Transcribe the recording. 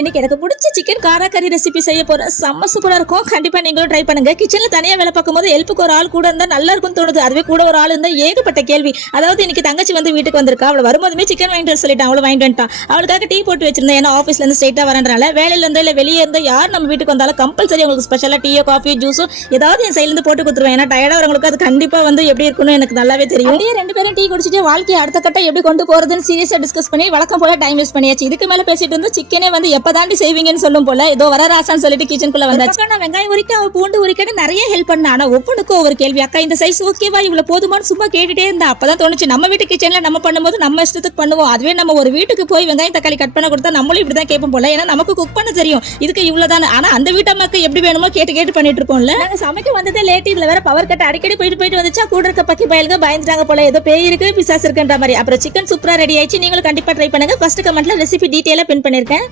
இன்னைக்கு எனக்கு பிடிச்ச சிக்கன் காரா கறி ரெசிபி செய்ய போறேன் செம்ம சூப்பரா இருக்கும். கண்டிப்பா நீங்களும் ட்ரை பண்ணுங்க. கிச்சன்ல தனியா வேலை பார்க்கும்போது ஹெல்ப்புக்கு ஒரு ஆள் கூட இருந்தா நல்லா இருக்கும்னு தோணுது. அதுவே கூட ஒரு ஆள் இருந்தா ஏகப்பட்ட கேள்வி. அதாவது இன்னைக்கு தங்கச்சி வந்து வீட்டுக்கு வந்திருக்கா. அவளை வரும்போதுமே சிக்கன் வாங்கிட்டு வர சொல்லிட்டான். அவளை வாங்கிட்டு வந்துட்டான். அவளுக்காக டீ போட்டு வச்சிருந்தேன். ஏன்னா ஆஃபீஸ்ல இருந்து ஸ்ட்ரைட்டா வரன்றனால வேலையில இருந்தா இல்ல வெளியே இருந்தா யார் நம்ம வீட்டுக்கு வந்தாலும் கம்பல்சரி உங்களுக்கு ஸ்பெஷலா டீயோ காஃபியோ ஜூஸோ ஏதாவது என் சைலேருந்து போட்டு கொடுத்துருவேன். ஏன்னா டயர்டா வரவங்களுக்கு அது கண்டிப்பா வந்து எப்படி இருக்கும்னு எனக்கு நல்லாவே தெரியும். அப்படியே ரெண்டு பேரும் டீ குடிச்சிட்டு வாழ்க்கையை அடுத்த கட்டம் எப்படி கொண்டு போறதுன்னு சீரியஸா டிஸ்கஸ் பண்ணி வழக்கம் போல டைம் வேஸ்ட் பண்ணியாச்சு. இதுக்கு மேல பேசிட்டு இருந்தால் சிக்கனே வந்து எப்பதாண்டி செய்வீங்கன்னு சொல்லும் போல ஏதோ வர ராசான்னு சொல்லிட்டு கிச்சனுக்குள்ள வந்தாச்சு. நான் வெங்காயம் உரிக்க அவ பூண்டு உரிக்கன்னு நிறைய ஹெல்ப் பண்ண. ஆனா ஒவ்வொன்றுக்கும் ஒவ்வொரு கேள்வி. அக்கா இந்த சைஸ் ஓகேவா இவ்வளவு போதுமான்னு சும்மா கேட்டுட்டே இருந்தா அப்பதான் தோணுச்சு. நம்ம வீட்டு கிச்சன்ல நம்ம பண்ணும்போது நம்ம இஷ்டத்துக்கு பண்ணுவோம். அதுவே நம்ம ஒரு வீட்டுக்கு போய் வெங்காயம் தக்காளி கட் பண்ண கொடுத்தா நம்மளும் இப்படிதான் கேட்போம் போல. ஏன்னா நமக்கு குக் பண்ண தெரியும். இதுக்கு இவ்வளவுதான் ஆனா அந்த வீட்டம்மாக்கு எப்படி வேணுமோ கேட்டு கேட்டு பண்ணிட்டு நாங்க சமைக்க வந்ததே லேட் இதுல வேற பவர் கட் அடிக்கடி போயிட்டு போயிட்டு வந்துச்சா? கூட இருக்க பக்கி பயலுங்க பயந்துட்டாங்க போல. ஏதோ பேய் இருக்கு பிசாஸ் இருக்குன்ற மாதிரி. அப்புறம் சிக்கன் சூப்பரா ரெடி ஆயிடுச்சு. நீங்களும் கண்டிப்பா ட்ரை பண்ணுங்க. ஃபர்ஸ்ட் கமெண்ட்ல ரெசிபி டீடைலா பின் பண்ணிருக்கேன்.